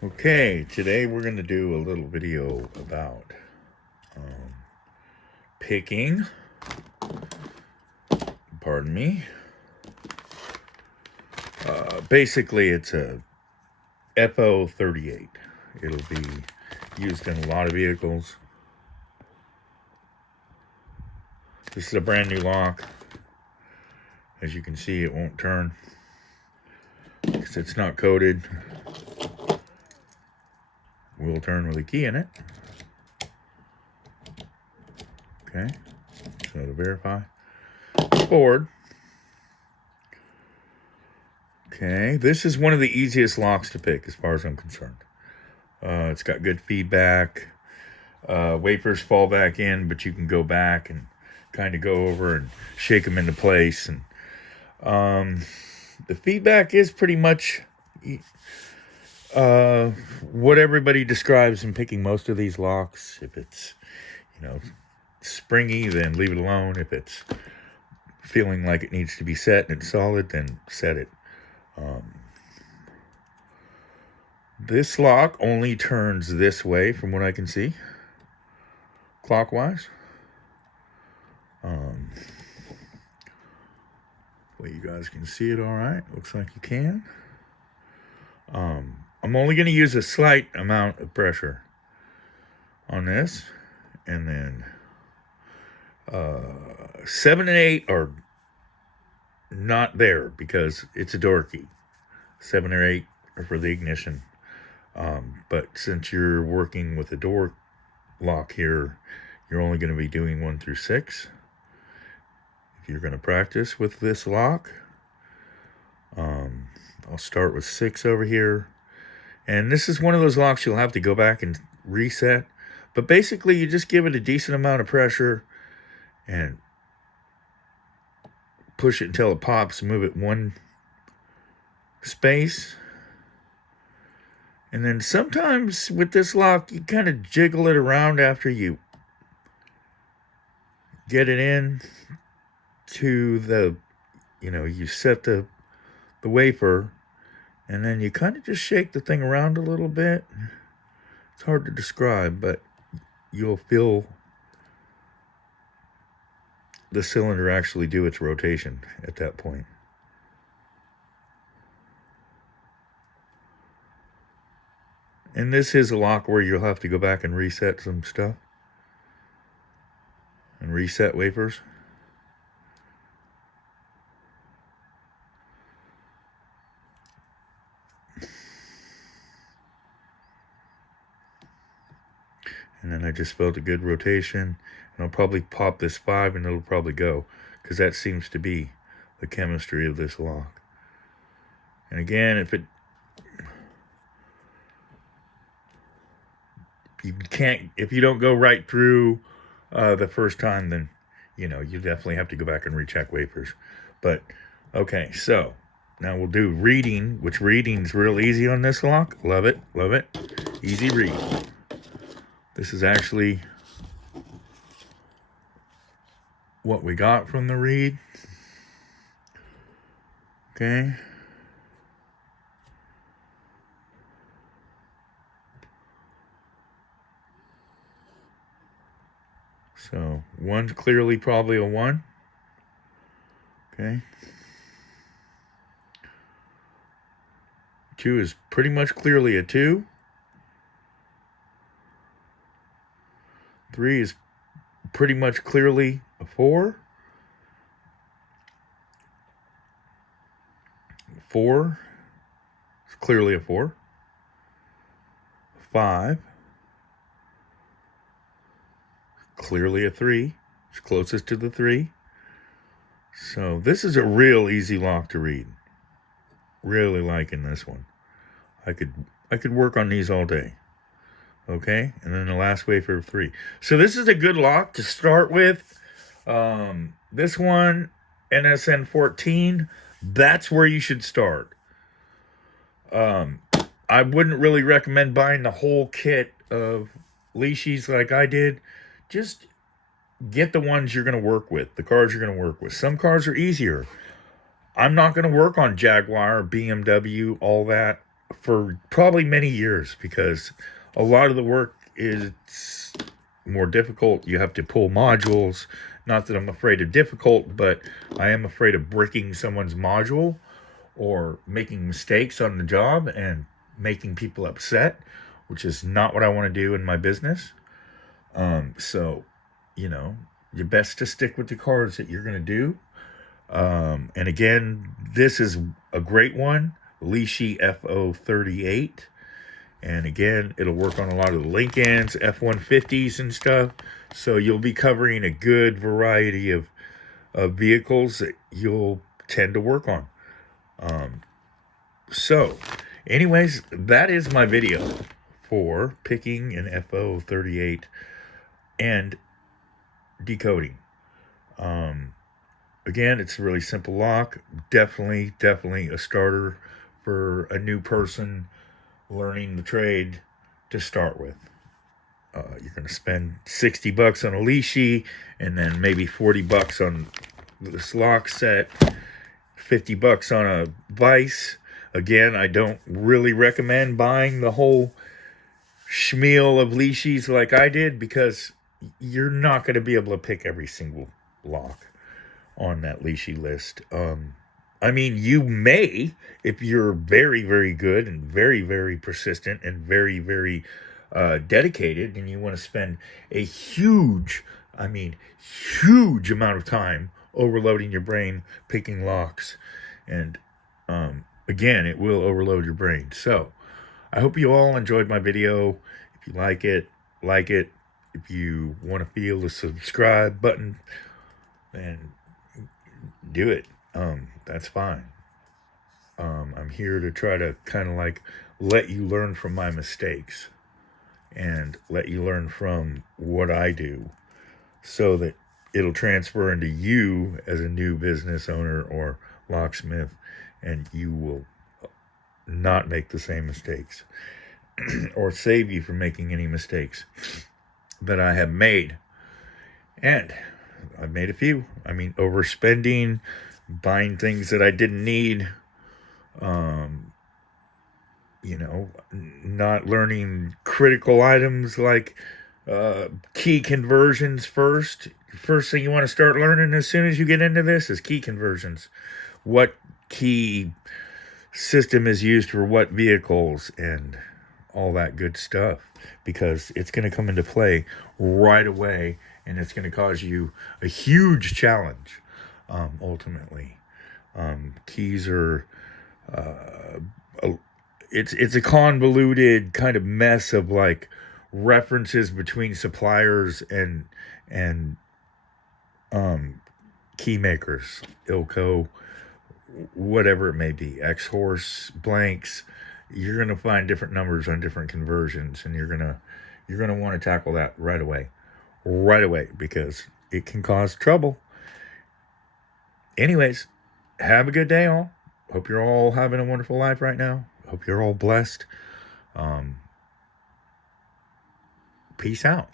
Okay, today we're going to do a little video about picking, pardon me, basically it's a FO38. It'll be used in a lot of vehicles. This is a brand new lock. As you can see, it won't turn because it's not coded. Will turn with a key in it. Okay, so to verify, Ford. Okay, this is one of the easiest locks to pick as far as I'm concerned. It's got good feedback. Wafers fall back in, but you can go back and kind of go over and shake them into place. And the feedback is pretty much what everybody describes in picking most of these locks. If it's, springy, then leave it alone. If it's feeling like it needs to be set and it's solid, then set it. This lock only turns this way from what I can see, clockwise. Well, you guys can see it all right. Looks like you can. I'm only going to use a slight amount of pressure on this, and then 7 and 8 are not there because it's a door key. 7 or 8 are for the ignition. But since you're working with a door lock here, you're only going to be doing 1 through 6. If you're going to practice with this lock, I'll start with 6 over here. And this is one of those locks you'll have to go back and reset. But basically, you just give it a decent amount of pressure and push it until it pops, move it 1 space. And then sometimes with this lock, you kind of jiggle it around after you get it in to the, you set the wafer, and then you kind of just shake the thing around a little bit. It's hard to describe, but you'll feel the cylinder actually do its rotation at that point. And this is a lock where you'll have to go back and reset some stuff. And reset wafers. And then I just felt a good rotation. And I'll probably pop this 5 and it'll probably go. Because that seems to be the chemistry of this lock. And again, if you don't go right through the first time, then, you definitely have to go back and recheck wafers. But, okay, so now we'll do reading, which reading's real easy on this lock. Love it, love it. Easy read. This is actually what we got from the read. Okay. So 1's clearly probably a 1. Okay. 2 is pretty much clearly a 2. 3 is pretty much clearly a 4. 4 is clearly a 4. 5, clearly a 3. It's closest to the 3. So this is a real easy lock to read. Really liking this one. I could work on these all day. Okay, and then the last wafer of 3. So this is a good lock to start with. This one, NSN 14, that's where you should start. I wouldn't really recommend buying the whole kit of Lishis like I did. Just get the ones you're going to work with, the cars you're going to work with. Some cars are easier. I'm not going to work on Jaguar, BMW, all that. for probably many years, because a lot of the work is more difficult. You have to pull modules. Not that I'm afraid of difficult, but I am afraid of breaking someone's module or making mistakes on the job and making people upset, which is not what I want to do in my business. So, you know, you're best to stick with the cars that you're going to do. And again, this is a great one, Lishi FO38. And again, it'll work on a lot of the Lincolns, F150s and stuff. So you'll be covering a good variety of vehicles that you'll tend to work on. So, anyways, that is my video for picking an FO38 and decoding. Again, it's a really simple lock. Definitely a starter for a new person learning the trade to start with. You're going to spend $60 on a Lishi, and then maybe $40 on this lock set, $50 on a vise. Again, I don't really recommend buying the whole schmeal of Lishis like I did, because you're not going to be able to pick every single lock on that Lishi list. I mean, you may, if you're very, very good and very, very persistent and very, very dedicated, and you want to spend a huge amount of time overloading your brain picking locks. And again, it will overload your brain. So I hope you all enjoyed my video. If you like it, like it. If you want to feel the subscribe button, then do it. That's fine. I'm here to try to kind of like let you learn from my mistakes and let you learn from what I do, so that it'll transfer into you as a new business owner or locksmith, and you will not make the same mistakes or save you from making any mistakes that I have made. And I've made a few. I mean, overspending, buying things that I didn't need, not learning critical items like key conversions first. First thing you want to start learning as soon as you get into this is key conversions. What key system is used for what vehicles and all that good stuff, because it's going to come into play right away, and it's going to cause you a huge challenge, ultimately. Keys are, it's a convoluted kind of mess of like references between suppliers and key makers, Ilco, whatever it may be, X-Horse, blanks. You're going to find different numbers on different conversions, and you're going to want to tackle that right away, because it can cause trouble. Anyways, have a good day, all. Hope you're all having a wonderful life right now. Hope you're all blessed. Peace out.